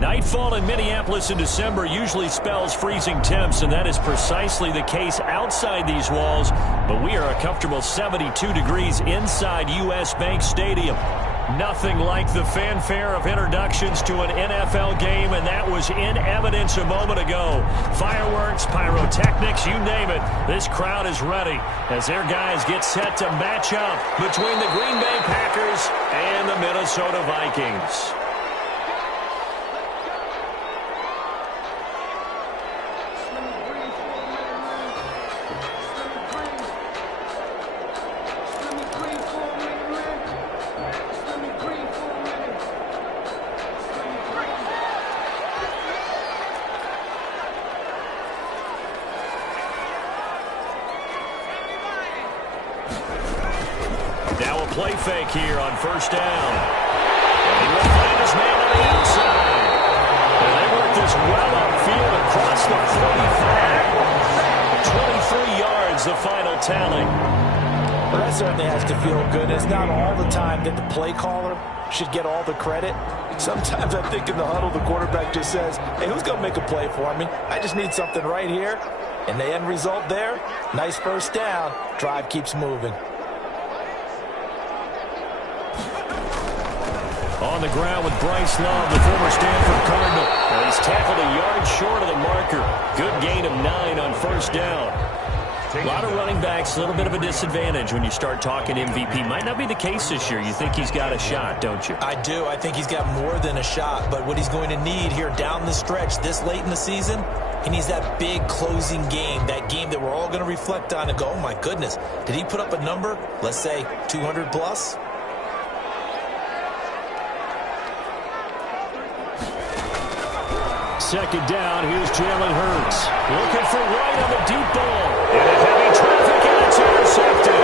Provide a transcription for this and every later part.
Nightfall in Minneapolis in December usually spells freezing temps, and that is precisely the case outside these walls. But we are a comfortable 72 degrees inside U.S. Bank Stadium. Nothing like the fanfare of introductions to an NFL game, and that was in evidence a moment ago. Fireworks, pyrotechnics, you name it. This crowd is ready as their guys get set to match up between the Green Bay Packers and the Minnesota Vikings. Now a play fake here on first down. And he will find his man on the outside. And they work this well upfield across the 45. 23 yards, the final tally. Well, that certainly has to feel good. It's not all the time that the play caller should get all the credit. Sometimes I think in the huddle, the quarterback just says, hey, who's going to make a play for me? I just need something right here. And the end result there, nice first down. Drive keeps moving. On the ground with Bryce Love, the former Stanford Cardinal. Well, he's tackled a yard short of the marker. Good gain of 9 on first down. A lot of running backs, a little bit of a disadvantage when you start talking MVP. Might not be the case this year. You think he's got a shot, don't you? I do. I think he's got more than a shot. But what he's going to need here down the stretch this late in the season, he needs that big closing game, that game that we're all going to reflect on and go, oh, my goodness, did he put up a number, let's say 200 plus? Second down, here's Jalen Hurts. Looking for White on the deep ball. And a heavy traffic, and it's intercepted.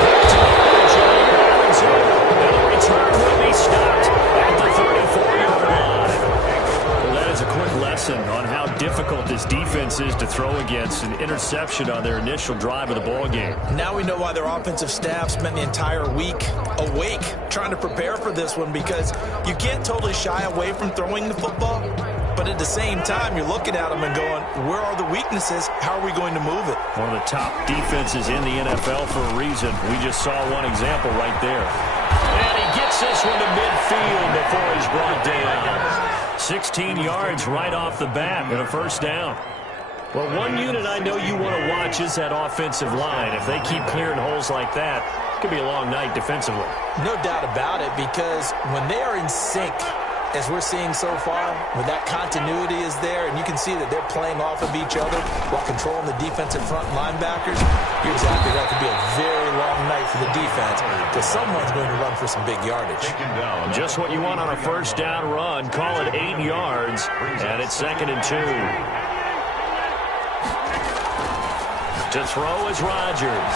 Back to the Jair Alexander. And the return will be stopped at the 34-yard line. Well, that is a quick lesson on how difficult this defense is to throw against. An interception on their initial drive of the ball game. Now we know why their offensive staff spent the entire week awake trying to prepare for this one, because you can't totally shy away from throwing the football. But at the same time, you're looking at them and going, where are the weaknesses? How are we going to move it? One of the top defenses in the NFL for a reason. We just saw one example right there. And he gets this one to midfield before he's brought down. 16 yards right off the bat and a first down. Well, one unit I know you want to watch is that offensive line. If they keep clearing holes like that, it could be a long night defensively. No doubt about it, because when they are in sync, as we're seeing so far, when that continuity is there and you can see that they're playing off of each other while controlling the defensive front linebackers, you're exactly right. It could be a very long night for the defense because someone's going to run for some big yardage. Just what you want on a first down run. Call it 8 yards, and it's 2nd and 2. To throw is Rodgers.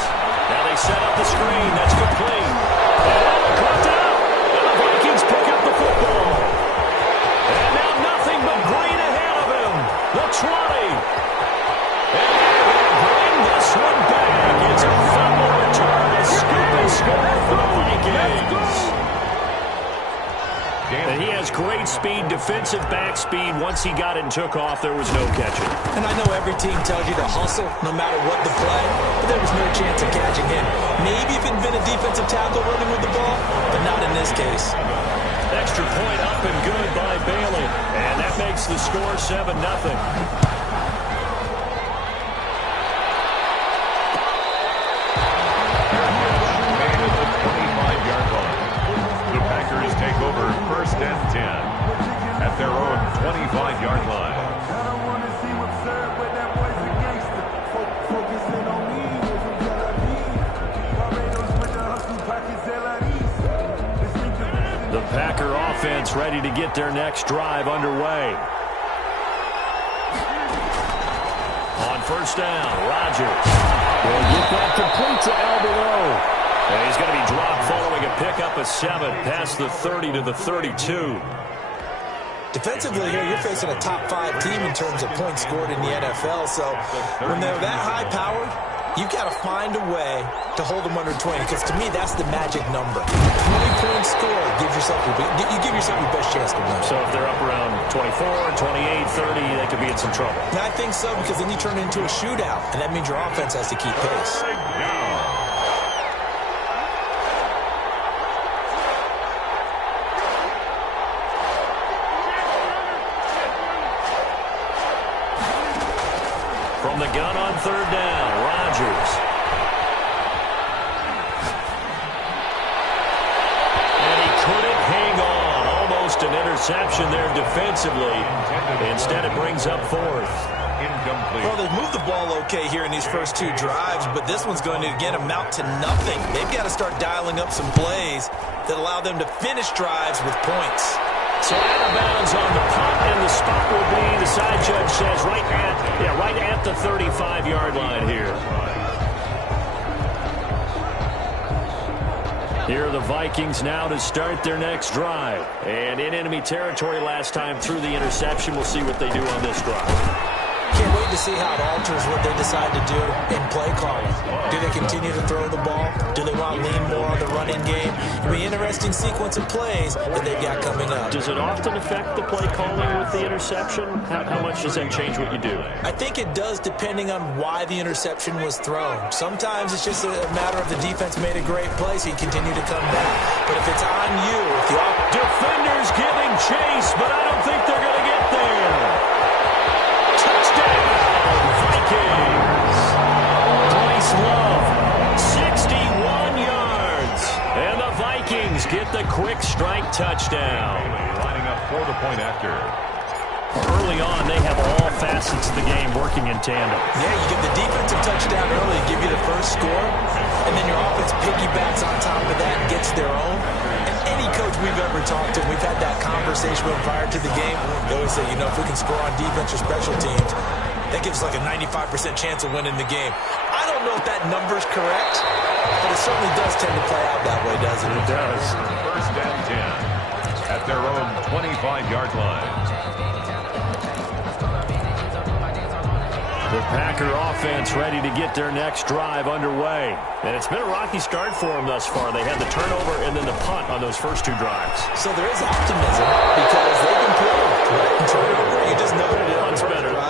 Now they set up the screen. That's complete. And Allen caught out. And the Vikings pick up the football. And now nothing but green ahead of him. The 20. And they'll bring this one back. It's a fumble return. A scoop and score for the Vikings. And he has great speed, defensive back speed. Once he got it and took off, there was no catching. And I know every team tells you to hustle no matter what the play, but there was no chance of catching him. Maybe if it had been a defensive tackle running with the ball, but not in this case. Extra point up and good by Bailey. And that makes the score 7-0. Take over 1st and 10 at their own 25-yard line. The Packer offense ready to get their next drive underway. On first down, Rodgers will get that complete to Alberto. And he's going to be dropped following a pickup of 7 past the 30 to the 32. Defensively here, you're facing a top 5 team in terms of points scored in the NFL. So when they're that high powered, You've got to find a way to hold them under 20, because to me, that's the magic number. 20-point score gives yourself you give yourself your best chance to win. So if they're up around 24, 28, 30, they could be in some trouble. And I think so, because then you turn it into a shootout, and that means your offense has to keep pace. From the gun on third down, Rodgers. And he couldn't hang on. Almost an interception there defensively. Instead, it brings up fourth. Incomplete. Well, they've moved the ball okay here in these first two drives, but this one's going to, again, amount to nothing. They've got to start dialing up some plays that allow them to finish drives with points. So out of bounds on the punt, and the spot will be, the side judge says, right at the 35-yard line here. Here are the Vikings now to start their next drive. And in enemy territory last time through the interception. We'll see what they do on this drive. Can't wait to see how it alters what they decide to do in play calling. Do they continue to throw the ball? Do they want to lean more on the running game? It'll be an interesting sequence of plays that they've got coming up. Does it often affect the play calling with the interception? How much does that change what you do? I think it does, depending on why the interception was thrown. Sometimes it's just a matter of the defense made a great play, so you continue to come back. But if it's on you, if the defenders giving chase, but I don't think they're going to get there. Vikings. Bryce Love, 61 yards. And the Vikings get the quick strike touchdown. Lining up for the point after. Early on, they have all facets of the game working in tandem. Yeah, you get the defensive touchdown early, give you the first score, and then your offense piggybacks on top of that and gets their own. And any coach we've ever talked to, we've had that conversation with prior to the game. They always say, if we can score on defense or special teams, that gives like a 95% chance of winning the game. I don't know if that number's correct, but it certainly does tend to play out that way, doesn't it? It does. First and 10 at their own 25-yard line. The Packer offense ready to get their next drive underway. And it's been a rocky start for them thus far. They had the turnover and then the punt on those first two drives. So there is optimism because they've improved, right? Turnover, you just noted it.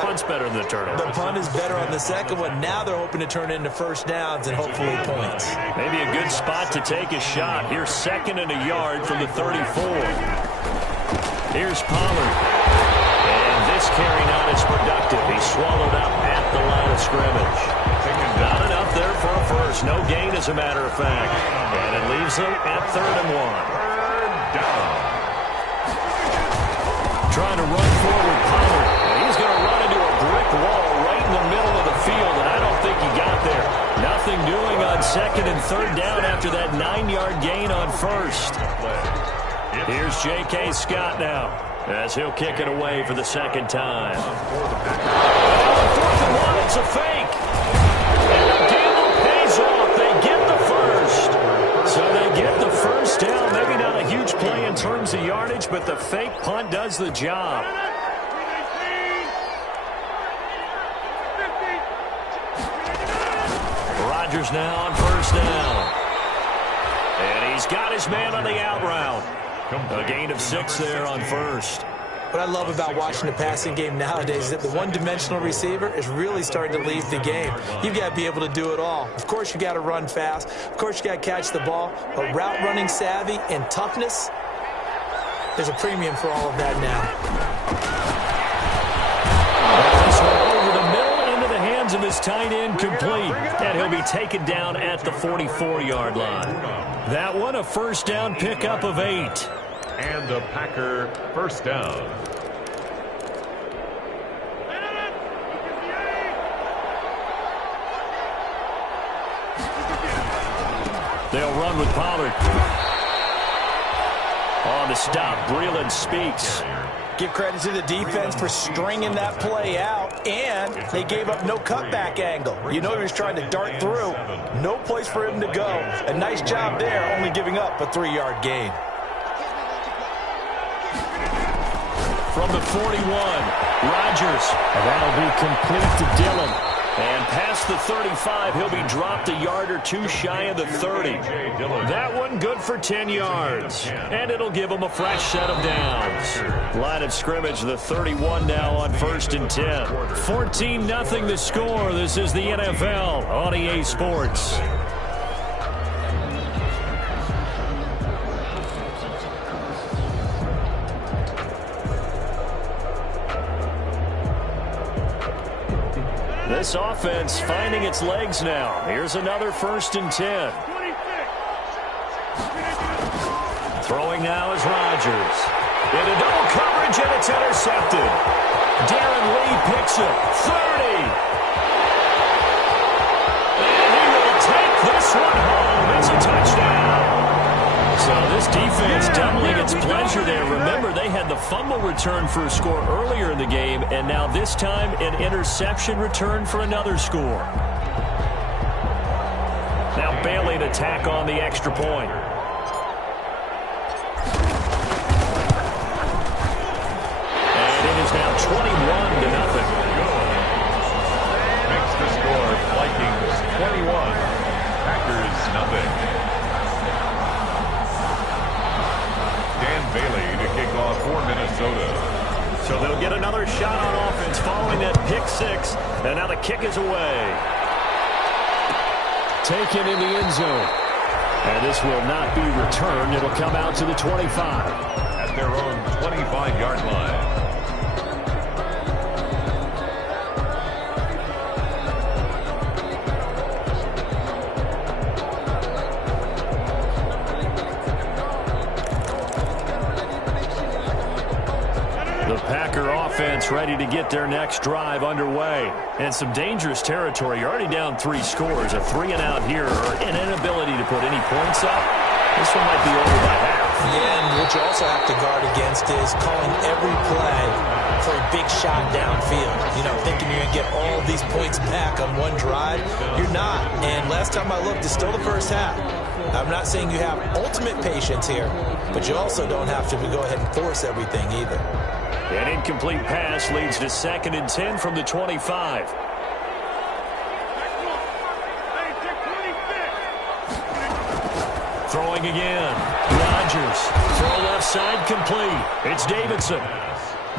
Punt's better than the turnover. The punt is better on the second one. Now they're hoping to turn it into first downs and hopefully points. Maybe a good spot to take a shot. Here's second and a yard from the 34. Here's Pollard. And this carry not as productive. He's swallowed up at the line of scrimmage. Not enough there for a first. No gain, as a matter of fact. And it leaves them at 3rd and 1. Third down. Trying to run forward, Pollard. And he's going to run into a brick wall right in the middle of the field, and I don't think he got there. Nothing doing on 2nd and 3rd down after that 9-yard gain on first. Here's J.K. Scott now, as he'll kick it away for the second time. And on 4th and 1, it's a fake. And the gamble pays off. They get the first. So they get the first down. Maybe not a huge play in terms of yardage, but the fake punt does the job. Rodgers now on first down. And he's got his man on the out route. A gain of 6 there on first. What I love about watching the passing game nowadays is that the one-dimensional receiver is really starting to leave the game. You've got to be able to do it all. Of course, you got to run fast. Of course, you got to catch the ball. But route running savvy and toughness, there's a premium for all of that now. This one over the middle into the hands of his tight end, complete. And he'll be taken down at the 44-yard line. That one a first down pickup of 8. And the Packer first down. They'll run with Pollard. On the stop, Breeland speaks. Give credit to the defense for stringing that play out, and they gave up no cutback angle. You know he was trying to dart through. No place for him to go. A nice job there, only giving up a 3-yard gain. From the 41, Rodgers. And that'll be complete to Dillon. And past the 35, he'll be dropped a yard or two shy of the 30. That one good for 10 yards. And it'll give him a fresh set of downs. Line of scrimmage, the 31 now on 1st and 10. 14-0 the score. This is the NFL on EA Sports. This offense finding its legs now. Here's another 1st and 10. Throwing now is Rodgers. Into double coverage, and it's intercepted. Darren Lee picks it. 30. And he will take this one home. It's a touchdown. So this defense doubling its pleasure there. Remember, they had the fumble return for a score earlier in the game, and now this time an interception return for another score. Now Bailey to tack on the extra point. And it is now 21-0. Makes the score Vikings 21, Packers nothing. Bailey to kick off for Minnesota. So they'll get another shot on offense following that pick six. And now the kick is away. Taken in the end zone. And this will not be returned. It'll come out to the 25. At their own 25-yard line. Packer offense ready to get their next drive underway. And some dangerous territory. You're already down 3 scores. A 3-and-out here or an inability to put any points up. This one might be over by half. Yeah, and what you also have to guard against is calling every play for a big shot downfield. You know, thinking you're going to get all these points back on one drive. You're not. And last time I looked, it's still the first half. I'm not saying you have ultimate patience here, but you also don't have to go ahead and force everything either. An incomplete pass leads to 2nd and 10 from the 25. Throwing again. Rodgers. Throw left side complete. It's Davidson.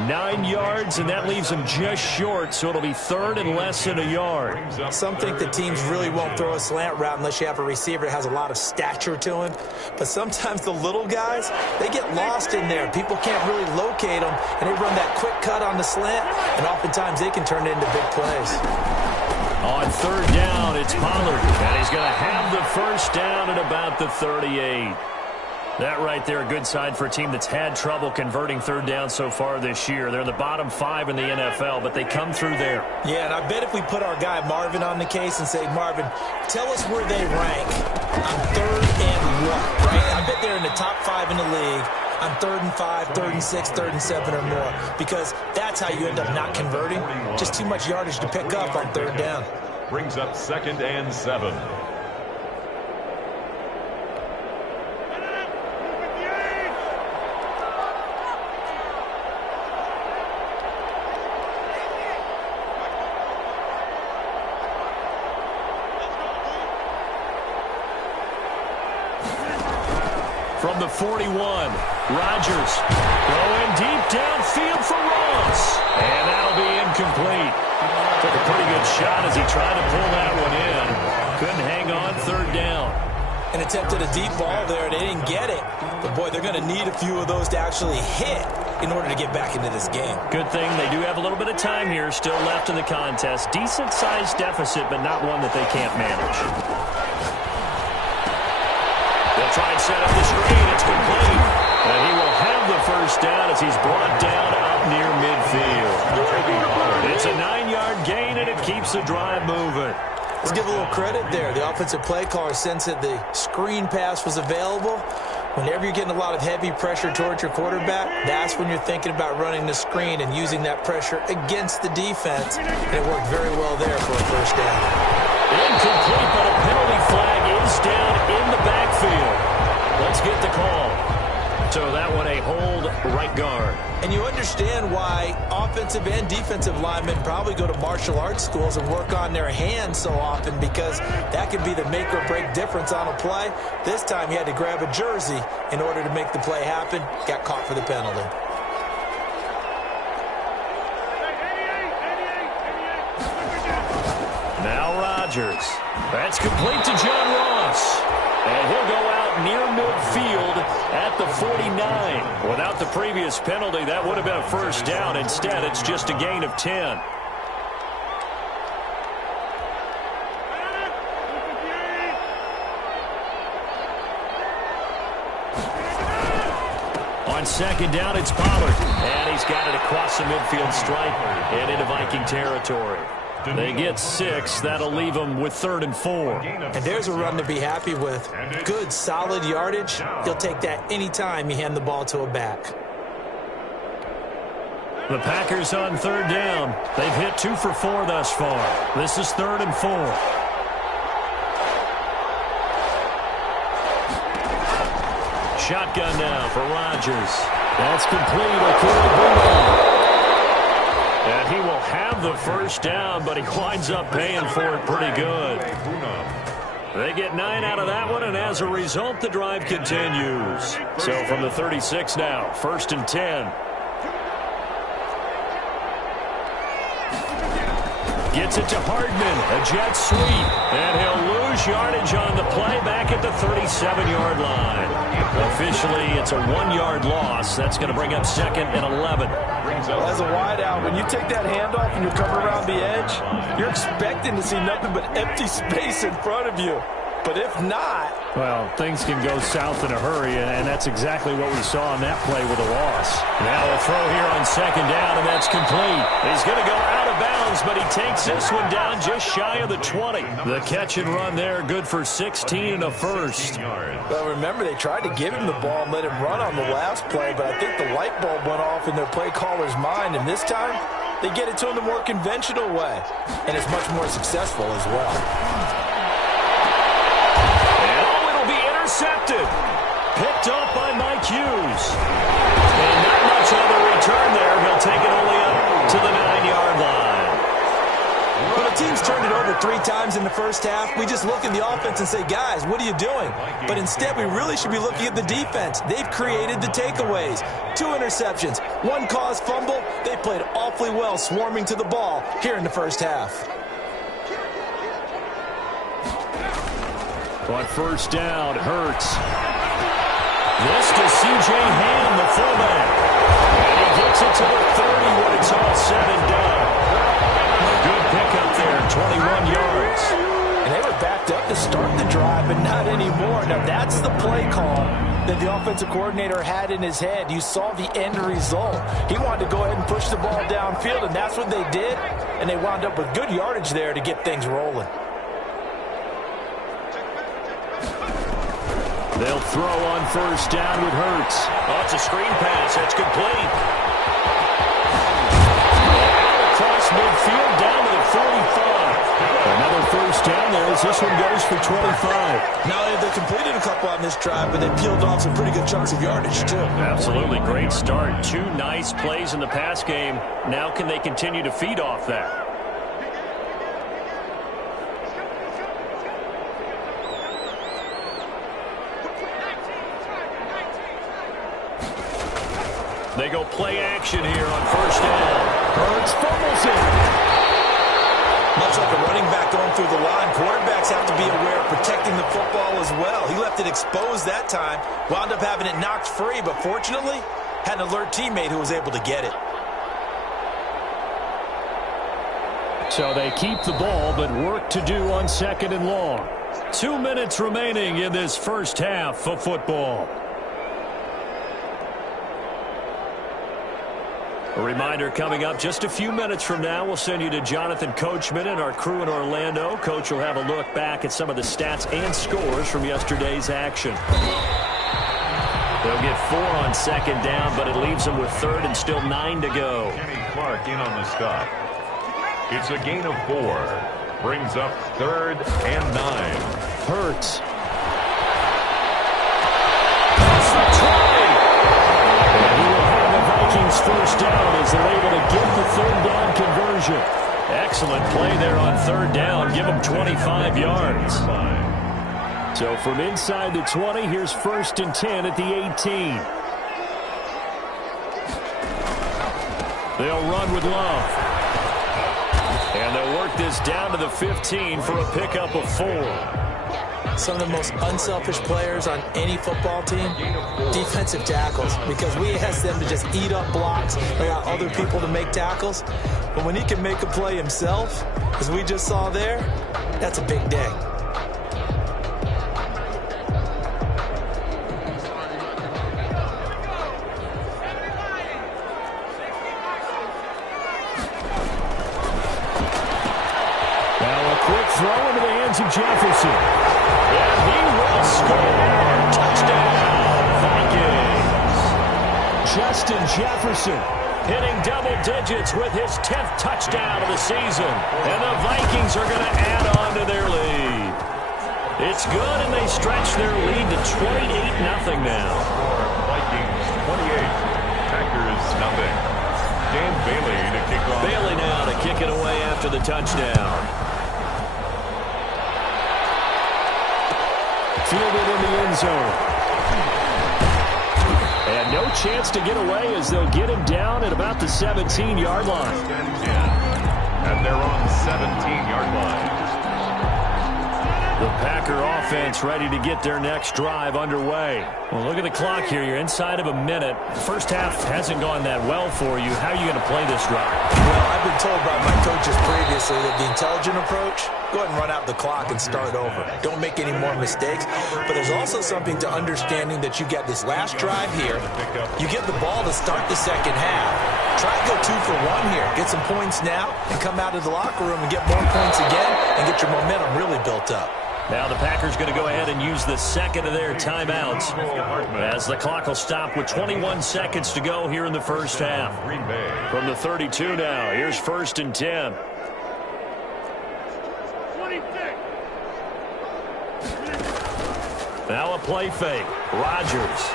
9 yards, and that leaves him just short, so it'll be 3rd and less than a yard. Some think the teams really won't throw a slant route unless you have a receiver that has a lot of stature to him. But sometimes the little guys, they get lost in there. People can't really locate them, and they run that quick cut on the slant, and oftentimes they can turn it into big plays. On 3rd down, it's Pollard, and he's going to have the first down at about the 38. That right there, a good sign for a team that's had trouble converting 3rd down so far this year. They're in the bottom 5 in the NFL, but they come through there. Yeah, and I bet if we put our guy Marvin on the case and say, Marvin, tell us where they rank on 3rd and what, right? I bet they're in the top 5 in the league on 3rd and 5, 3rd and 6, 3rd and 7 or more, because that's how you end up not converting. Just too much yardage to pick up on 3rd down. Brings up 2nd and 7. From the 41, Rodgers going deep downfield for Ross. And that'll be incomplete. Took a pretty good shot as he tried to pull that one in. Couldn't hang on 3rd down. And attempted a deep ball there. They didn't get it. But, boy, they're going to need a few of those to actually hit in order to get back into this game. Good thing they do have a little bit of time here still left in the contest. Decent-sized deficit, but not one that they can't manage. They'll try and set up the screen. It's complete. And he will have the first down as he's brought down up near midfield. It's a 9-yard gain, and it keeps the drive moving. Let's give a little credit there. The offensive play caller sensed that the screen pass was available. Whenever you're getting a lot of heavy pressure towards your quarterback, that's when you're thinking about running the screen and using that pressure against the defense. And it worked very well there for a first down. Incomplete, but a penalty flag is down in the backfield. Let's get the call. So that one a hold right guard. And you understand why offensive and defensive linemen probably go to martial arts schools and work on their hands so often, because that can be the make or break difference on a play. This time he had to grab a jersey in order to make the play happen. Got caught for the penalty. Now Rodgers. That's complete to John Ross. And he'll go out near midfield at the 49. Without the previous penalty, that would have been a first down. Instead, it's just a gain of 10. On second down, it's Pollard. And he's got it across the midfield stripe and into Viking territory. They get 6. That'll leave them with 3rd and 4. And there's a run to be happy with. Good, solid yardage. He'll take that anytime you hand the ball to a back. The Packers on 3rd down. They've hit 2 for 4 thus far. This is 3rd and 4. Shotgun now for Rodgers. That's complete. And he will have the first down, but he winds up paying for it pretty good. They get 9 out of that one, and as a result, the drive continues. So from the 36 now, 1st and 10. Gets it to Hardman, a jet sweep, and he'll lose yardage on the play back at the 37-yard line. Officially, it's a 1-yard loss. That's going to bring up 2nd and 11. As a wideout, when you take that handoff and you come around the edge, you're expecting to see nothing but empty space in front of you. But if not... Well, things can go south in a hurry, and that's exactly what we saw on that play with a loss. Now a throw here on 2nd down, and that's complete. He's going to go out of bounds, but he takes this one down just shy of the 20. The catch and run there, good for 16 and a first. Well, remember, they tried to give him the ball and let him run on the last play, but I think the light bulb went off in their play caller's mind, and this time they get it to him the more conventional way, and it's much more successful as well. Intercepted. Picked up by Mike Hughes. And not much on the return there. He'll take it only up to the 9-yard line. Well, the team's turned it over 3 times in the first half. We just look at the offense and say, guys, what are you doing? But instead, we really should be looking at the defense. They've created the takeaways. 2 interceptions, 1 caused fumble. They played awfully well swarming to the ball here in the first half. On 1st down, Hurts. This to C.J. Ham, the fullback. And he gets it to the 30 when it's all said and done. Good pickup there, 21 yards. And they were backed up to start the drive, but not anymore. Now, that's the play call that the offensive coordinator had in his head. You saw the end result. He wanted to go ahead and push the ball downfield, and that's what they did. And they wound up with good yardage there to get things rolling. They'll throw on 1st down with Hurts. Oh, it's a screen pass. That's complete. Across midfield down to the 45. Another 1st down there as this one goes for 25. Now, they completed a couple on this drive, but they peeled off some pretty good chunks of yardage, too. Absolutely great start. 2 nice plays in the pass game. Now can they continue to feed off that? They go play action here on 1st down. Hurts fumbles it. Much like a running back going through the line, quarterbacks have to be aware of protecting the football as well. He left it exposed that time, wound up having it knocked free, but fortunately, had an alert teammate who was able to get it. So they keep the ball, but work to do on 2nd and long. 2 minutes remaining in this first half of football. A reminder coming up just a few minutes from now, we'll send you to Jonathan Coachman and our crew in Orlando. Coach will have a look back at some of the stats and scores from yesterday's action. They'll get 4 on 2nd down, but it leaves them with 3rd and still 9 to go. Kenny Clark in on the stop. It's a gain of 4. Brings up 3rd and 9. Hurts. That's the try. first down as they're able to get the third down conversion. Excellent play there on third down. Give them 25 yards. So from inside the 20, here's 1st and 10 at the 18. They'll run with Love. And they'll work this down to the 15 for a pickup of 4. Some of the most unselfish players on any football team, defensive tackles, because we ask them to just eat up blocks. They got other people to make tackles. But when he can make a play himself, as we just saw there, that's a big day. Now a quick throw into the hands of Jefferson. And he will score. Touchdown, Vikings. Justin Jefferson hitting double digits with his 10th touchdown of the season. And the Vikings are going to add on to their lead. It's good, and they stretch their lead to 28-0 now. Vikings 28, Packers nothing. Dan Bailey to kick off. Bailey now to kick it away after the touchdown. Fielded in the end zone. And no chance to get away as they'll get him down at about the 17-yard line. And they're on 17-yard line. The Packer offense ready to get their next drive underway. Well, look at the clock here. You're inside of a minute. The first half hasn't gone that well for you. How are you going to play this drive? Well, I've been told by my coaches previously that the intelligent approach, go ahead and run out the clock and start over. Don't make any more mistakes. But there's also something to understanding that you get this last drive here. You get the ball to start the second half. Try to go 2 for 1 here. Get some points now and come out of the locker room and get more points again and get your momentum really built up. Now the Packers going to go ahead and use the second of their timeouts as the clock will stop with 21 seconds to go here in the first half. From the 32 now, here's 1st and 10. Now a play fake. Rodgers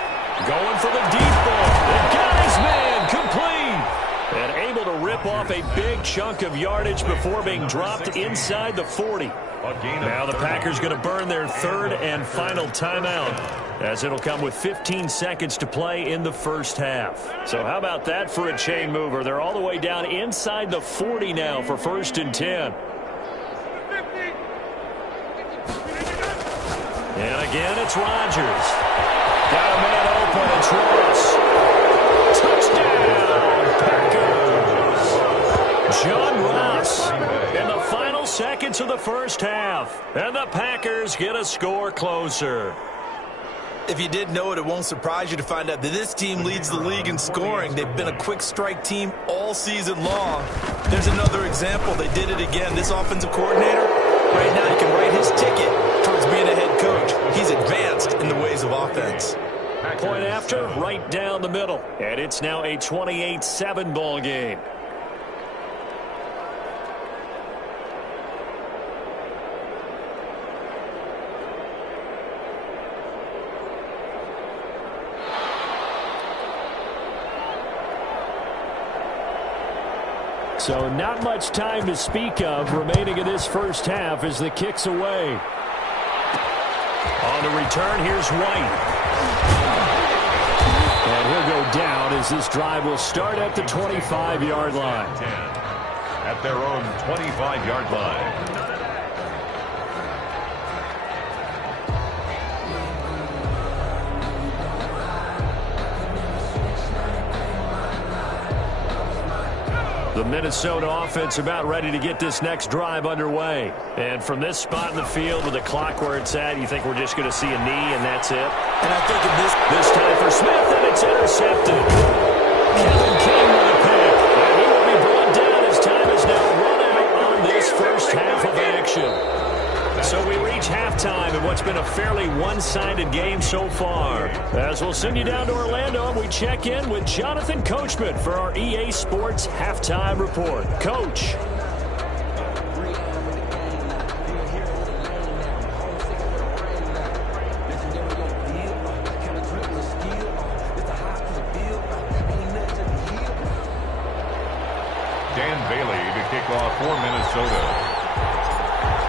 going for the deep ball. They got his man complete. And able to rip off a big chunk of yardage before being dropped inside the 40. Now the Packers going to burn their third and final timeout as it'll come with 15 seconds to play in the first half. So how about that for a chain mover? They're all the way down inside the 40 now for 1st and 10. And again, it's Rodgers. Got a man open. It's Ross. Touchdown, Packers. John Ross in the final seconds of the first half. And the Packers get a score closer. If you didn't know it, it won't surprise you to find out that this team leads the league in scoring. They've been a quick strike team all season long. There's another example. They did it again. This offensive coordinator, right now, he can write his ticket towards being a head coach. He's advanced in the ways of offense. Point after, right down the middle. And it's now a 28-7 ball game. So not much time to speak of remaining in this first half as the kick's away. On the return, here's White. And he'll go down as this drive will start at the 25-yard line. At their own 25-yard line. The Minnesota offense about ready to get this next drive underway. And from this spot in the field with the clock where it's at, you think we're just going to see a knee and that's it? And I think in this time for Smith, and it's intercepted. Kevin King with a pick. And he will be brought down as time is now run out on this first half of action. So we reach halftime in what's been a fairly one-sided game so far. As we'll send you down to Orlando, and we check in with Jonathan Coachman for our EA Sports Halftime Report. Coach. Bailey to kick off for Minnesota.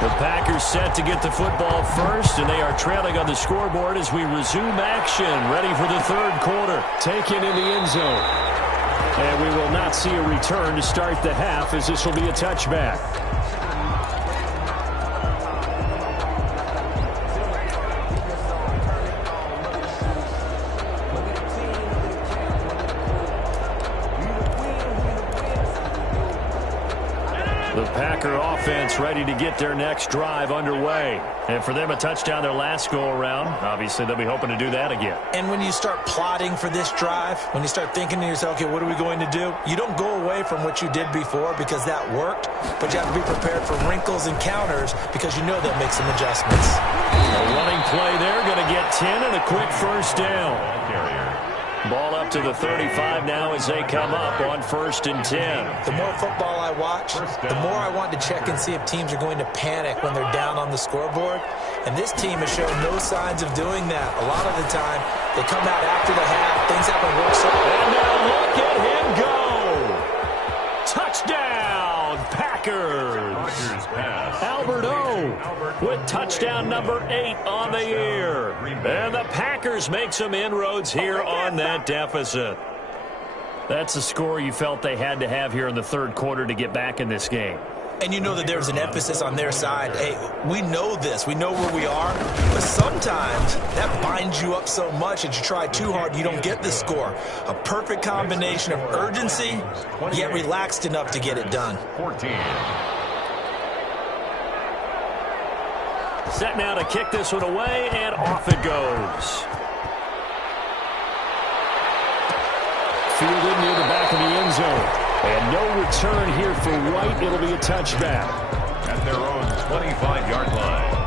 The Packers set to get the football first, and they are trailing on the scoreboard as we resume action, ready for the third quarter. Taken in the end zone. And we will not see a return to start the half, as this will be a touchback. The Packer offense ready to get their next drive underway. And for them, a touchdown their last go-around. Obviously, they'll be hoping to do that again. And when you start plotting for this drive, when you start thinking to yourself, okay, what are we going to do? You don't go away from what you did before because that worked, but you have to be prepared for wrinkles and counters because you know they'll make some adjustments. A running play there, going to get 10 and a quick first down. Ball up to the 35 now as they come up on 1st and 10. The more football I watch, the more I want to check and see if teams are going to panic when they're down on the scoreboard. And this team has shown no signs of doing that. A lot of the time, they come out after the half. Things haven't worked so well. And now look at him go. Touchdown, Packers. Albert O with touchdown number 8 on the year. And the Packers make some inroads here on that deficit. That's a score you felt they had to have here in the third quarter to get back in this game. And you know that there's an emphasis on their side. Hey, we know this. We know where we are. But sometimes that binds you up so much that you try too hard, you don't get the score. A perfect combination of urgency, yet relaxed enough to get it done. 14. Set now to kick this one away, and off it goes. Fielded near the back of the end zone. And no return here for White. It'll be a touchback. At their own 25-yard line.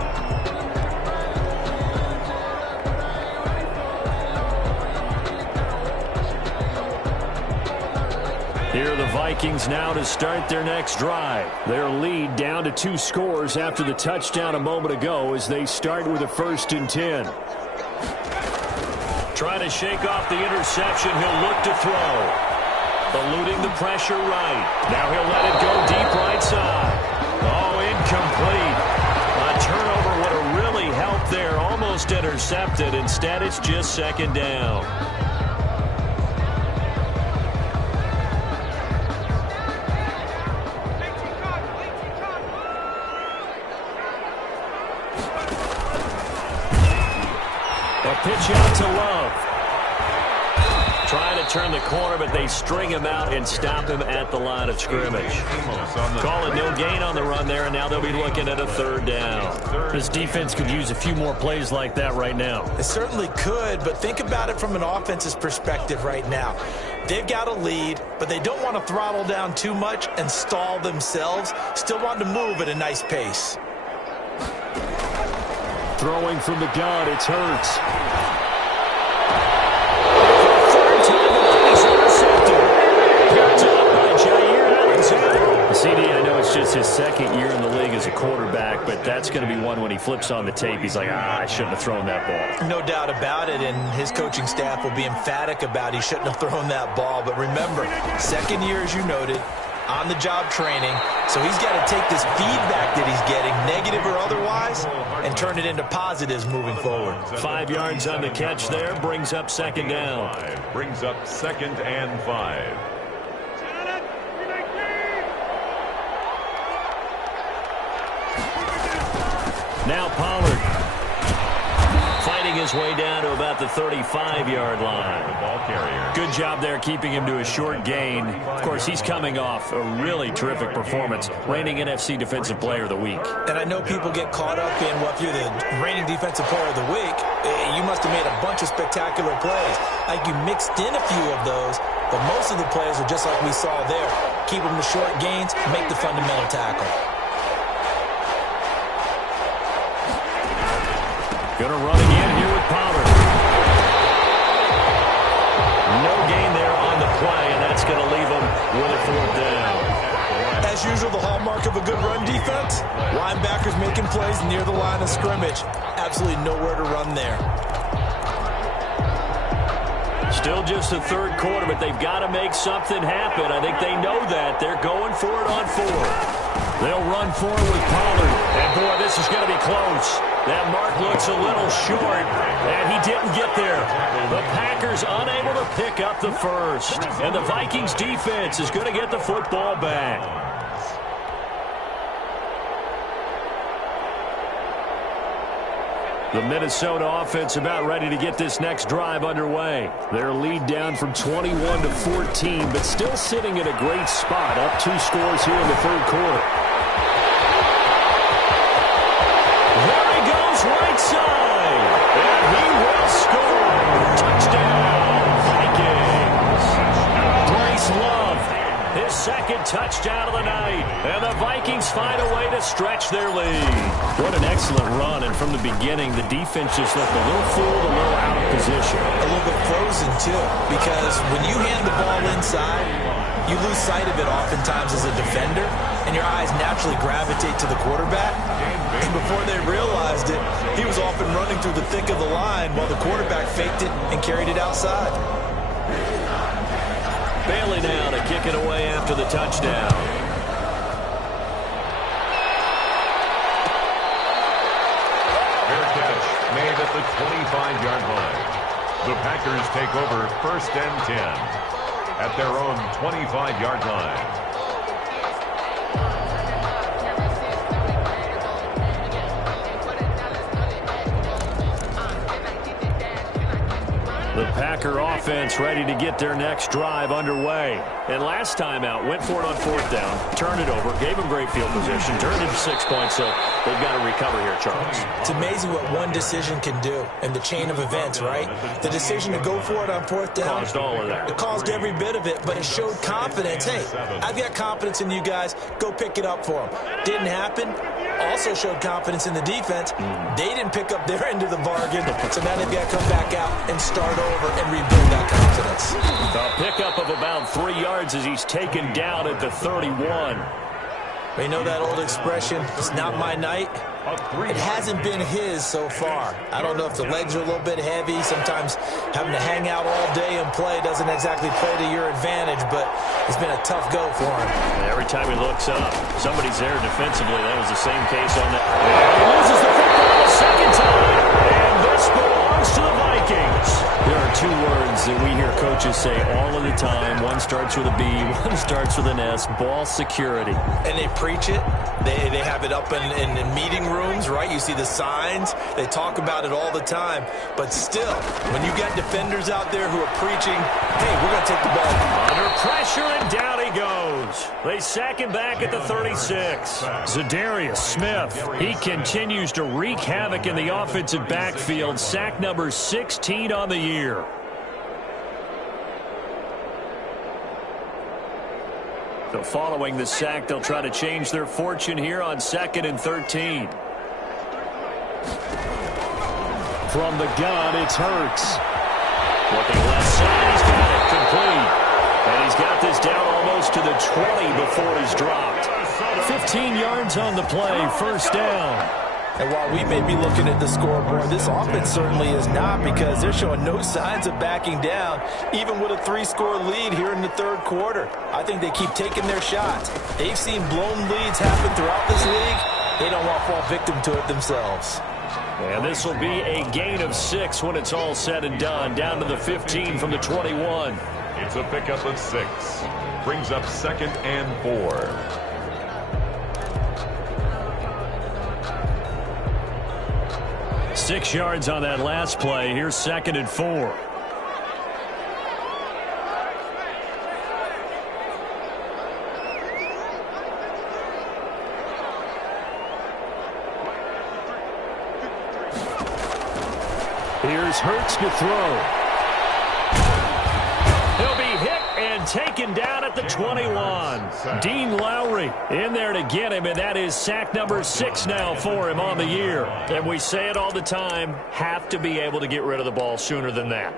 Here are the Vikings now to start their next drive. Their lead down to 2 scores after the touchdown a moment ago as they start with a 1st and 10. Trying to shake off the interception. He'll look to throw. Eluding the pressure right. Now he'll let it go deep right side. Oh, incomplete. A turnover would have really helped there. Almost intercepted. Instead, it's just 2nd down. A pitch out to Love. Trying to turn the corner, but they string him out and stop him at the line of scrimmage. Call it no gain on the run there, and now they'll be looking at a 3rd down. This defense could use a few more plays like that right now. It certainly could, but think about it from an offense's perspective right now. They've got a lead, but they don't want to throttle down too much and stall themselves. Still want to move at a nice pace. Throwing from the gun, it's Hurts. CD, I know it's just his 2nd year in the league as a quarterback, but that's going to be one when he flips on the tape. He's like, I shouldn't have thrown that ball. No doubt about it, and his coaching staff will be emphatic about he shouldn't have thrown that ball. But remember, 2nd year, as you noted, on-the-job training, so he's got to take this feedback that he's getting, negative or otherwise, and turn it into positives moving forward. 5 yards on the catch there, brings up 2nd down. Brings up 2nd and 5. Now Pollard fighting his way down to about the 35-yard line. The ball carrier. Good job there keeping him to a short gain. Of course, he's coming off a really terrific performance, reigning NFC Defensive Player of the Week. And I know people get caught up in, well, if you're the reigning Defensive Player of the Week, you must have made a bunch of spectacular plays. Like you mixed in a few of those, but most of the plays are just like we saw there. Keep them to short gains, make the fundamental tackle. Going to run again here with Pollard. No gain there on the play, and that's going to leave him with a 4th down. As usual, the hallmark of a good run defense, linebackers making plays near the line of scrimmage. Absolutely nowhere to run there. Still just the third quarter, but they've got to make something happen. I think they know that. They're going for it on fourth. They'll run for it with Pollard. And, boy, this is going to be close. That mark looks a little short, and he didn't get there. The Packers unable to pick up the first. And the Vikings defense is going to get the football back. The Minnesota offense about ready to get this next drive underway. Their lead down from 21 to 14, but still sitting at a great spot, up 2 scores here in the third quarter. There he goes, right side, and he will score. Touchdown, Vikings. Bryce Love, his second touchdown of the night, and the Vikings find a way to stretch their lead. What an excellent run, and from the beginning, the defense just looked a little fooled, a little out of position. A little bit frozen, too, because when you hand the ball inside, you lose sight of it oftentimes as a defender, and your eyes naturally gravitate to the quarterback. And before they realized it, he was off and running through the thick of the line while the quarterback faked it and carried it outside. Bailey now to kick it away after the touchdown. Fair catch made at the 25-yard line. The Packers take over 1st and 10 at their own 25-yard line. The Packer offense ready to get their next drive underway. And last time out, went for it on 4th down, turned it over, gave them great field position, turned it 6 points, so they've got to recover here, Charles. It's amazing what one decision can do in the chain of events, right? The decision to go for it on 4th down. Caused all of that. It caused every bit of it, but it showed confidence. Hey, I've got confidence in you guys. Go pick it up for them. Didn't happen. Also showed confidence in the defense. They didn't pick up their end of the bargain, so now they've got to come back out and start over and rebuild that confidence. A pickup of about 3 yards as he's taken down at the 31. You know that old expression, it's not my night? It hasn't been his so far. I don't know if the legs are a little bit heavy. Sometimes having to hang out all day and play doesn't exactly play to your advantage, but it's been a tough go for him. Every time he looks up, somebody's there defensively. That was the same case on that. He loses the football a second time, and this belongs to the Vikings. There are 2 words that we hear coaches say all of the time. One starts with a B, one starts with an S, ball security. And they preach it. They have it up in meeting rooms, right? You see the signs. They talk about it all the time. But still, when you got defenders out there who are preaching, hey, we're going to take the ball. Under pressure, and down he goes. They sack him back at the 36. Zadarius Smith, he continues to wreak havoc in the offensive backfield. Sack number 16 on the year. So following the sack, they'll try to change their fortune here on 2nd and 13. From the gun, it's Hurts. Looking left side, he's got it complete. And he's got this down almost to the 20 before he's dropped. 15 yards on the play, 1st down. And while we may be looking at the scoreboard, this offense certainly is not, because they're showing no signs of backing down, even with a 3-score lead here in the 3rd quarter. I think they keep taking their shots. They've seen blown leads happen throughout this league. They don't want to fall victim to it themselves. And this will be a gain of 6 when it's all said and done, down to the 15 from the 21. It's a pickup of 6. Brings up 2nd and 4. 6 yards on that last play. Here's 2nd and 4. Here's Hurts to throw. He'll be hit and taken down at the 21. Dean Lowry in there to get him, and that is sack number 6 now for him on the year. And we say it all the time, have to be able to get rid of the ball sooner than that.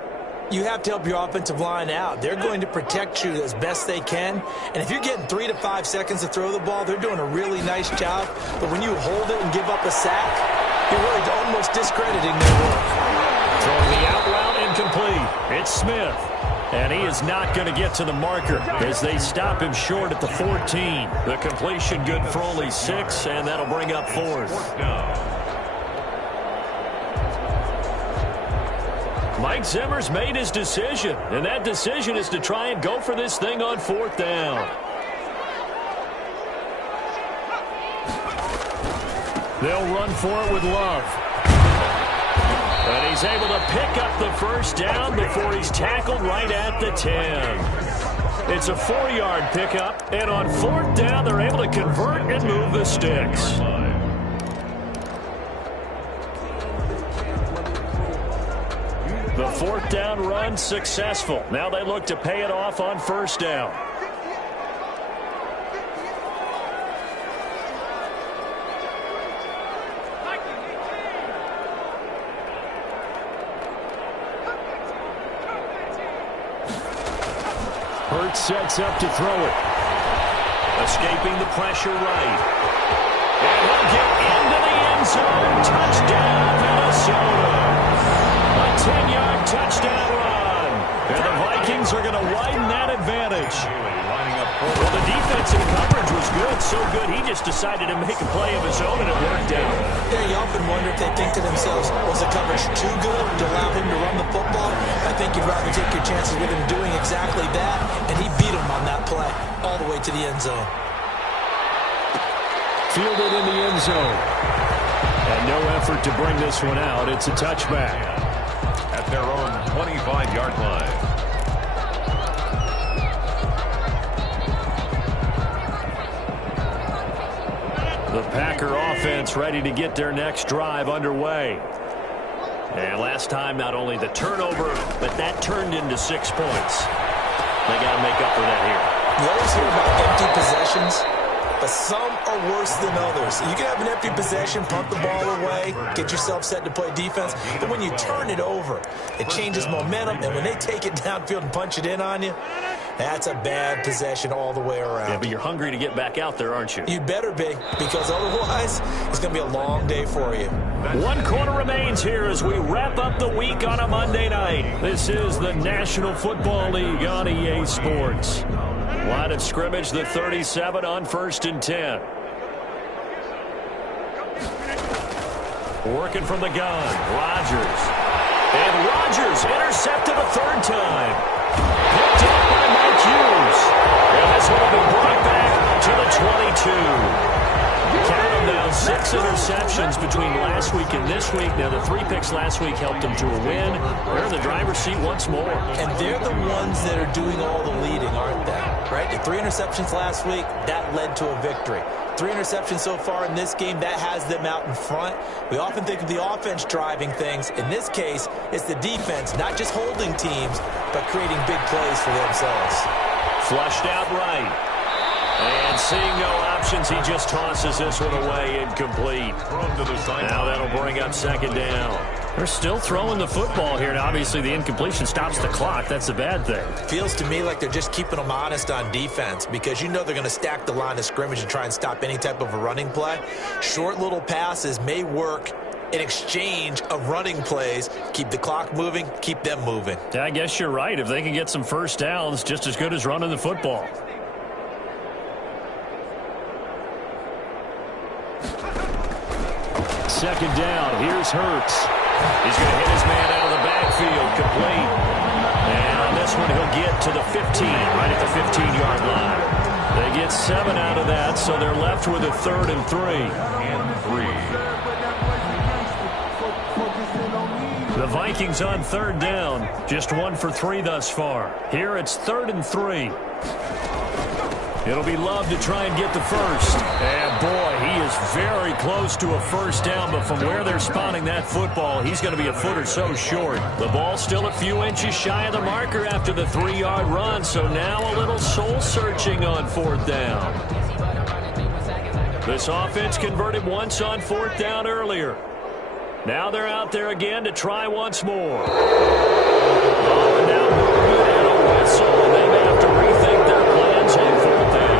You have to help your offensive line out. They're going to protect you as best they can. And if you're getting 3 to 5 seconds to throw the ball, they're doing a really nice job. But when you hold it and give up a sack, you're really almost discrediting their work. Throwing the out route incomplete. It's Smith. And he is not going to get to the marker as they stop him short at the 14. The completion good for only 6, and that'll bring up 4th. Mike Zimmer's made his decision, and that decision is to try and go for this thing on 4th down. They'll run for it with Love. And he's able to pick up the first down before he's tackled right at the 10. It's a 4-yard pickup, and on 4th down, they're able to convert and move the sticks. The 4th down run successful. Now they look to pay it off on 1st down. Hurts sets up to throw it. Escaping the pressure right. And he'll get into the end zone. Touchdown, Minnesota. A 10-yard touchdown run. And the Vikings are going to widen that advantage. Well, the defensive coverage was good, so good he just decided to make a play of his own, and it worked out. Yeah, you often wonder if they think to themselves, was the coverage too good to allow him to run the football? I think you'd rather take your chances with him doing exactly that, and he beat him on that play all the way to the end zone. Fielded in the end zone. And no effort to bring this one out. It's a touchback. At their own 25-yard line. The Packer offense ready to get their next drive underway. And last time, not only the turnover, but that turned into 6 points. They got to make up for that here. You always hear about empty possessions, but some are worse than others. You can have an empty possession, punt the ball away, get yourself set to play defense, but when you turn it over, it changes momentum, and when they take it downfield and punch it in on you, that's a bad possession all the way around. Yeah, but you're hungry to get back out there, aren't you? You better be, because otherwise, it's going to be a long day for you. 1 quarter remains here as we wrap up the week on a Monday night. This is the National Football League on EA Sports. Line of scrimmage, the 37 on 1st and 10. Working from the gun, Rodgers. And Rodgers intercepted a 3rd time. Picked up by Mike Hughes. And this one will be brought back to the 22. Count them now, 6 interceptions between last week and this week. Now, the 3 picks last week helped them to a win. They're in the driver's seat once more. And they're the ones that are doing all the leading, aren't they? Right? The 3 interceptions last week, that led to a victory. 3 interceptions so far in this game, that has them out in front. We often think of the offense driving things. In this case, it's the defense, not just holding teams, but creating big plays for themselves. Flushed out right. And seeing no options, he just tosses this one away, incomplete. Now that'll bring up 2nd down. They're still throwing the football here, and obviously the incompletion stops the clock. That's a bad thing. Feels to me like they're just keeping them honest on defense, because you know they're going to stack the line of scrimmage and try and stop any type of a running play. Short little passes may work in exchange of running plays. Keep the clock moving, keep them moving. Yeah, I guess you're right. If they can get some first downs, just as good as running the football. Second down. Here's Hurts. He's going to hit his man out of the backfield. Complete. And on this one, he'll get to the 15, right at the 15-yard line. They get 7 out of that, so they're left with a 3rd and 3. The Vikings on 3rd down. Just 1 for 3 thus far. Here it's 3rd and 3. It'll be Love to try and get the first. And, boy, he is very close to a first down, but from where they're spotting that football, he's going to be a foot or so short. The ball still a few inches shy of the marker after the 3-yard run, so now a little soul-searching on 4th down. This offense converted once on 4th down earlier. Now they're out there again to try once more. Oh, and now movement and a whistle, and they may have to rethink their plans on 4th down.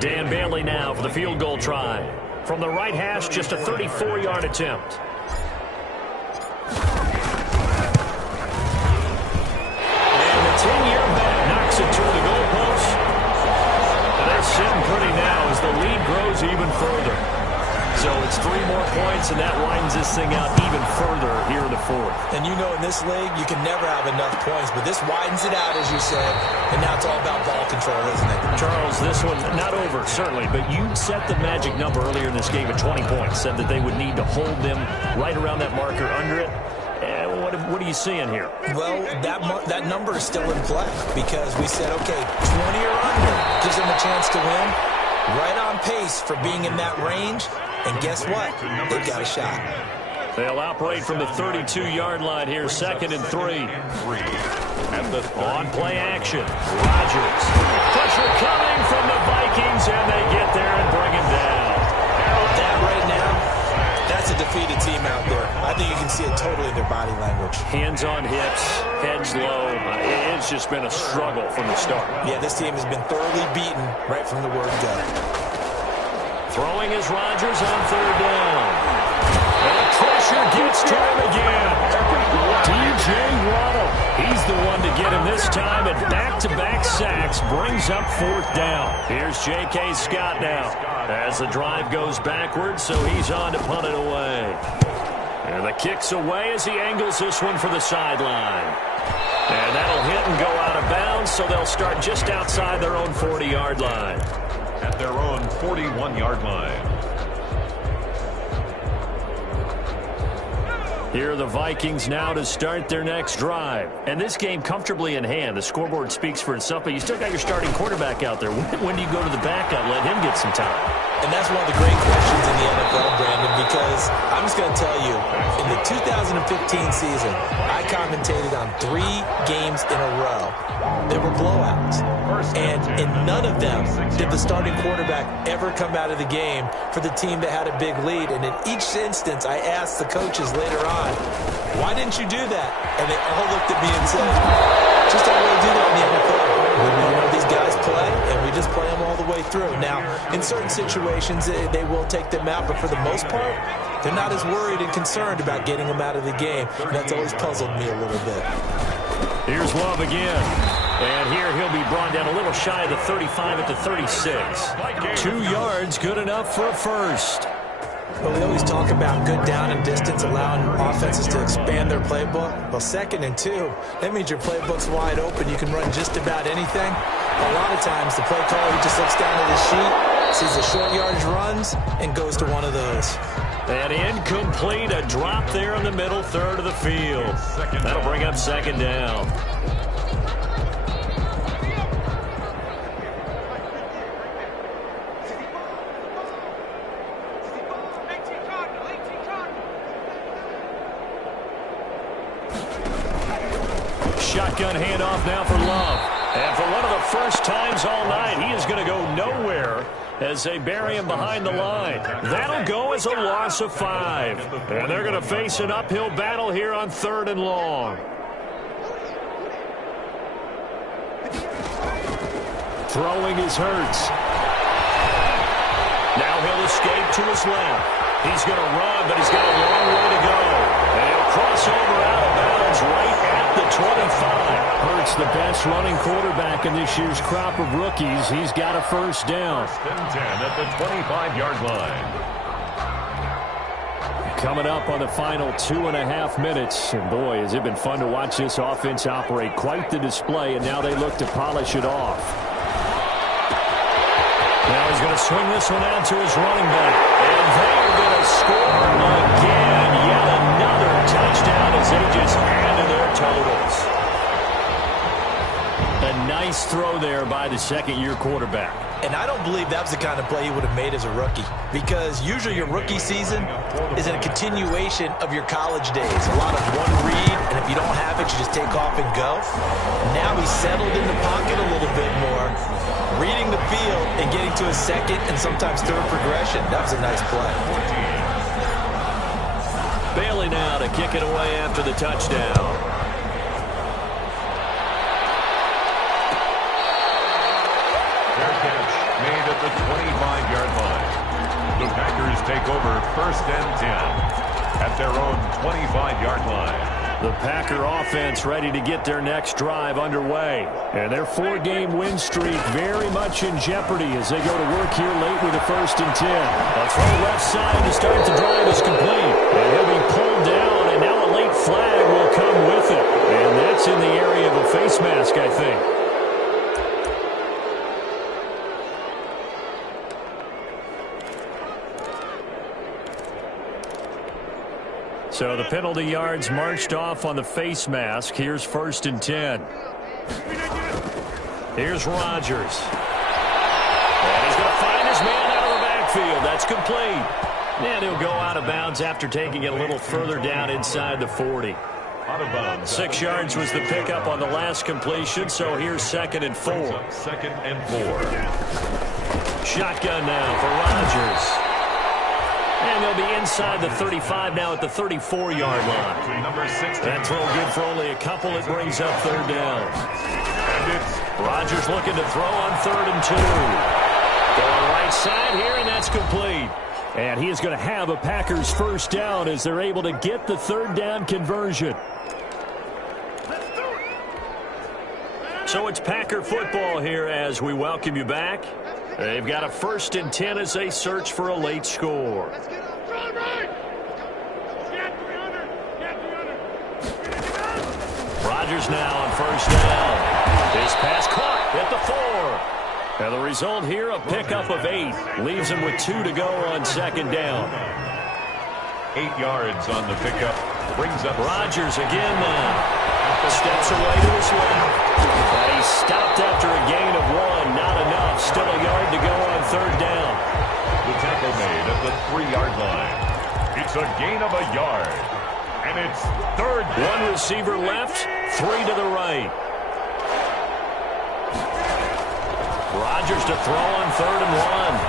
Dan Bailey now for the field goal try. From the right hash, just a 34-yard attempt. And the 10-year bet knocks it toward the goalpost. And they're sitting pretty now as the lead grows even further. So it's 3 more points, and that widens this thing out even further here in the fourth. And you know in this league, you can never have enough points, but this widens it out, as you said, and now it's all about ball control, isn't it? Charles, this one not over, certainly, but you set the magic number earlier in this game at 20 points, said that they would need to hold them right around that marker under it. What are you seeing here? Well, that number is still in play because we said, okay, 20 or under gives them a chance to win. Right on pace for being in that range. And guess what? They've got a shot. They'll operate from the 32-yard line here, 2nd and 3. On play action, Rodgers. Pressure coming from the Vikings, and they get there and bring him down. That right now, that's a defeated team out there. I think you can see it totally in their body language. Hands on hips, heads low. It's just been a struggle from the start. Yeah, this team has been thoroughly beaten right from the word go. Throwing is Rodgers on 3rd down. And the pressure gets to him again. DJ Waddle. He's the one to get him this time, and back-to-back sacks brings up 4th down. Here's J.K. Scott now as the drive goes backwards, so he's on to punt it away. And the kick's away as he angles this one for the sideline. And that'll hit and go out of bounds, so they'll start just outside their own 40-yard line. At their own 41-yard line. Here are the Vikings now to start their next drive. And this game comfortably in hand. The scoreboard speaks for itself, but you still got your starting quarterback out there. When do you go to the backup, let him get some time? And that's one of the great questions in the NFL, Brandon, because I'm just going to tell you, in the 2015 season, I commentated on 3 games in a row. There were blowouts. And in none of them did the starting quarterback ever come out of the game for the team that had a big lead. And in each instance, I asked the coaches later on, why didn't you do that? And they all looked at me and said, just don't really do that in the NFL. You know, these guys play, and we just play them all the way through. Now, in certain situations, they will take them out, but for the most part, they're not as worried and concerned about getting them out of the game. And that's always puzzled me a little bit. Here's Love again. And here he'll be brought down a little shy of the 35 at the 36. 2 yards, good enough for a first. Well, we always talk about good down and distance, allowing offenses to expand their playbook. Well, 2nd and 2, that means your playbook's wide open. You can run just about anything. A lot of times, the play caller, he just looks down at his sheet, sees the short yardage runs, and goes to one of those. And incomplete, a drop there in the middle third of the field. That'll bring up 2nd down. Shotgun handoff now for Love. And for one of the first times all night, he is going to go nowhere as they bury him behind the line. That'll go as a loss of 5. And they're going to face an uphill battle here on 3rd and long. Throwing is Hurts. Now he'll escape to his left. He's going to run, but he's got a long way to go. And he'll cross over out of bounds right at the 25. Hurts the best running quarterback in this year's crop of rookies. He's got a first down. 1st and 10 at the 25-yard line. Coming up on the final 2.5 minutes. And boy, has it been fun to watch this offense operate. Quite the display, and now they look to polish it off. Now he's going to swing this one out to his running back. And they're going to score again. Yet another touchdown as they just add to their totals. A nice throw there by the 2nd-year quarterback. And I don't believe that was the kind of play he would have made as a rookie, because usually your rookie season is a continuation of your college days. A lot of one read, and if you don't have it, you just take off and go. Now he's settled in the pocket a little bit more, reading the field and getting to his 2nd and sometimes 3rd progression. That was a nice play. Bailey now to kick it away after the touchdown. Made at the 25-yard line. The Packers take over 1st and 10 at their own 25-yard line. The Packer offense ready to get their next drive underway. And their 4-game win streak very much in jeopardy as they go to work here late with a 1st and 10. A throw left side to start the drive is complete. And he'll be pulled down, and now a late flag will come with it. And that's in the area of a face mask, I think. So the penalty yards marched off on the face mask. Here's 1st and 10. Here's Rodgers. And he's going to find his man out of the backfield. That's complete. And he'll go out of bounds after taking it a little further down inside the 40. Out of bounds. 6 yards was the pickup on the last completion, so here's 2nd and 4. 2nd and 4. Shotgun now for Rodgers. And they'll be inside the 35 now at the 34-yard line. Number 16. That throw good for only a couple. It brings up 3rd down. And it's Rodgers looking to throw on 3rd and 2. Going right side here, and that's complete. And he is going to have a Packers 1st down as they're able to get the 3rd down conversion. So it's Packer football here as we welcome you back. They've got a 1st and 10 as they search for a late score. Rodgers now on 1st down. This pass caught at the 4. And the result here, a pickup of 8. Leaves him with 2 to go on 2nd down. 8 yards on the pickup. Brings up Rodgers again now. Steps away to his left. But he stopped after a gain of 1. Not enough. Still a yard to go on 3rd down. the tackle made at the 3-yard line. It's a gain of a yard. And it's 3rd. One receiver left, 3 to the right. Rodgers to throw on 3rd and 1.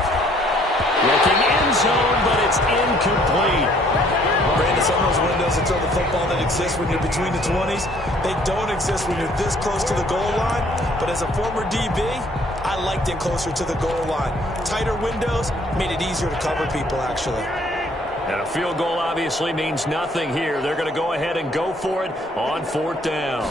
Looking end zone, but it's incomplete. Brandon, some of those windows that throw the football that exist when you're between the 20s, they don't exist when you're this close to the goal line. But as a former DB, I liked it closer to the goal line. Tighter windows made it easier to cover people, actually. And a field goal obviously means nothing here. They're going to go ahead and go for it on 4th down.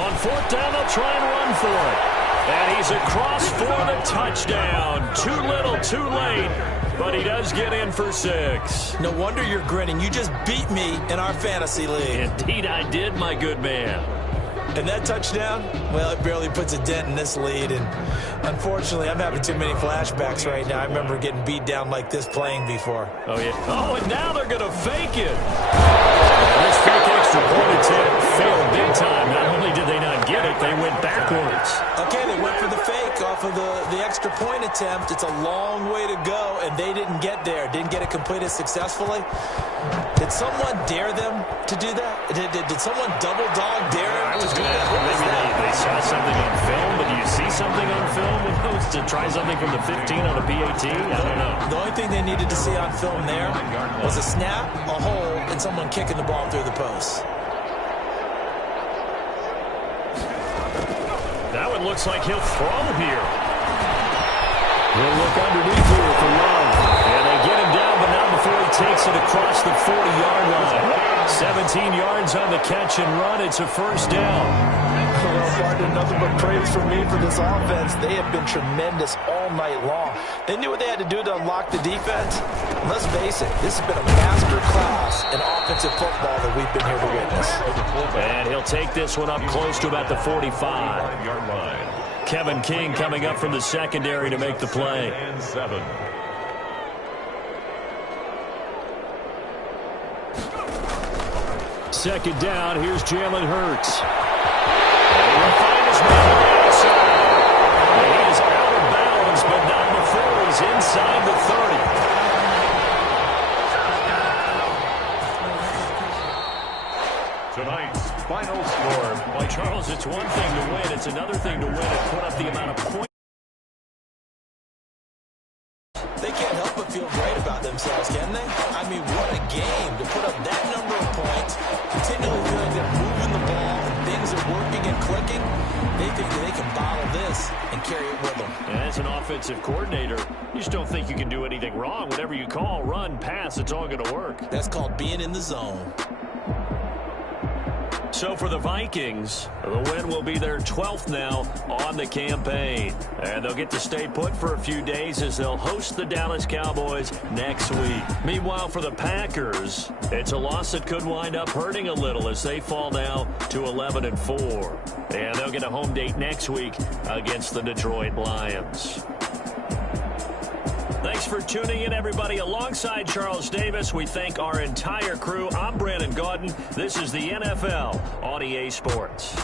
On 4th down, they'll try and run for it. And he's across for the touchdown. Too little, too late. But he does get in for 6. No wonder you're grinning. You just beat me in our fantasy league. Indeed I did, my good man. And that touchdown, well, it barely puts a dent in this lead. And unfortunately, I'm having too many flashbacks right now. I remember getting beat down like this playing before. Oh, yeah. Oh, and now they're going to fake it. This fake extra point attempt failed big time. Not only did they not get it, they went backwards. Okay, they went for the fake off of the extra point attempt. It's a long way to go, and they didn't get there. Didn't get it completed successfully. Did someone dare them to do that? Did someone double dog dare them to do that? Maybe they saw something on film, but do you see something on film to try something from the 15 on a PAT? I don't know. The only thing they needed to see on film there was a snap, a hole, and someone kicking the ball through the post. That one looks like he'll throw here. He'll look underneath here for Love. And they get him down, but not before he takes it across the 40-yard line. 17 yards on the catch and run. It's a 1st down. Well, Barton, nothing but praise from me for this offense. They have been tremendous all night long. They knew what they had to do to unlock the defense. Let's face it, this has been a master class in offensive football that we've been here to witness. And he'll take this one up close to about the 45. 5-yard line. Kevin King coming up from the secondary to make the play. And 7. Second down, here's Jalen Hurts. And he will find his man on the outside. And he is out of bounds, but not before he's inside the 30. Tonight's final score. Well, Charles, it's one thing to win. It's another thing to win and put up the amount of points. They can't help but feel great about themselves, can they? I mean, what a game to put up that number of points, continually feeling they're moving the ball, and things things are working and clicking, they think that they can bottle this and carry it with them. As an offensive coordinator, you just don't think you can do anything wrong. Whatever you call, run, pass, it's all going to work. That's called being in the zone. So for the Vikings, the win will be their 12th now on the campaign. And they'll get to stay put for a few days as they'll host the Dallas Cowboys next week. Meanwhile, for the Packers, it's a loss that could wind up hurting a little as they fall now to 11-4. And they'll get a home date next week against the Detroit Lions. Thanks for tuning in, everybody. Alongside Charles Davis, we thank our entire crew. I'm Brandon Gaudin. This is the NFL on EA Sports.